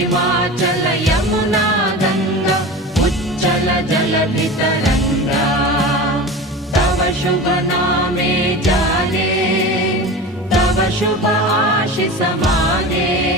हिमाचल यमुना गंगा उच्चल जलधि तरंगा तव शुभ नामे जाने तव शुभ आशीष माने